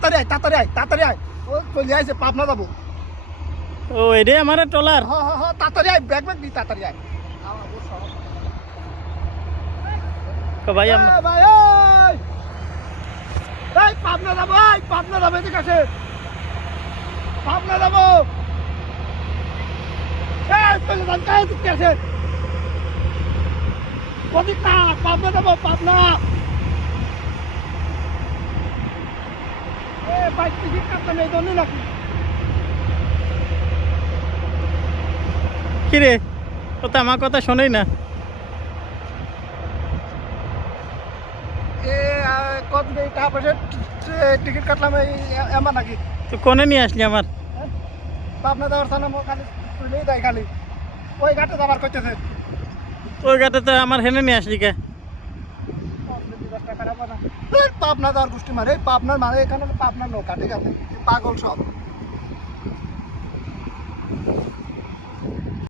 তাড়াতাড়ি আয় ও চলে আইছে পাবনা যাবো ও এটাই আমার ট্রলার। হ্যাঁ তাড়াতাড়ি আয় ব্যাগ দি তাড়াতাড়ি আয় ভাই আমরা ভাই এই পাবনা যাবো এদিকে আসে পাবনা যাবো এই চলে যান কাজ এদিকে আসে ওদিক না পাবনা যাবো পাবনা বাইক টিকিট কাটলাম এই জন্য নাকি কিরে ও তো আমার কথা শোনেই না। কত টাকা পয়সা টিকিট কাটলাম এমন নাকি তো কোনে নিয়ে আসলি আমার? পাবনা যাওয়ার সামনে খালি তুলেই দেয় খালি ওই ঘাটে যাবার করতেছে ওই গাতে তো আমার হেনে নিয়ে আসলি কে? পাবনা যাওয়ার গোষ্ঠী মারে পাবনার মানে এখানে পাবনার নৌকা ঠিক আছে পাগল সব